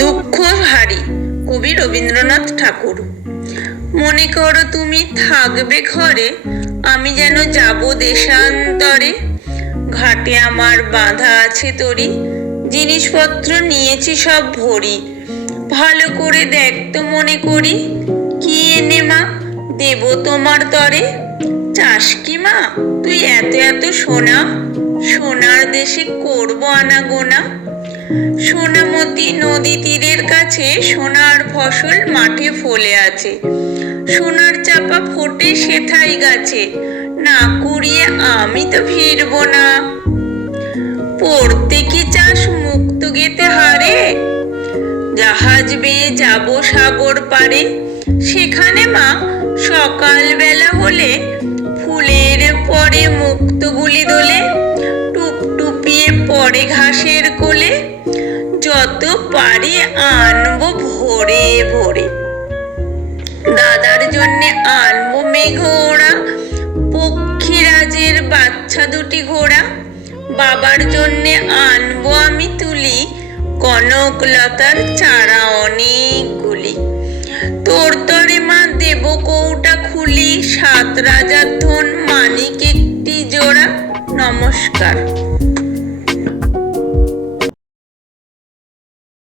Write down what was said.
দুঃখ হারি, কবি রবীন্দ্রনাথ ঠাকুর। মনে করো তুমি থাকবে ঘরে, আমি যেন যাব দেশান্তরে। ঘাটে আমার বাঁধা আছে তরি, জিনিসপত্র নিয়েছি সব ভরি। ভালো করে দেখতো মনে করি, কি এনে মা দেব তোমার তরে। চাস কি মা তুই এত এত সোনা, সোনার দেশে করবো আনাগোনা। সোনামতি নদী তীরের কাছে সোনার ফসল মাঠে ফলে আছে। সোনার চাপা ফোটে সেথায় গাছে, না কুড়িয়ে আমি তো ফিরবো না। পড়তে কি চাস মুক্ত গেতে হারে, জাহাজ বেয়ে যাব সাগর পারে। সেখানে মা সকাল বেলা হলে ফুলের পরে মুক্তগুলি দোলে। টুপটুপিয়ে পড়ে ঘাসের কোলে, যত পারি আনবো ভোরে ভোরে। দাদার জন্যে আনবো মেঘ ওড়া, পক্ষীরাজের বাচ্চা দুটি ঘোড়া। বাবার জন্যে আনবো আমি তুলি, কনকলতার চারা অনেকগুলি। তোর তরে মা দেব কৌটা খুলি, সাত রাজার ধন মানিক একটি জোড়া। নমস্কার।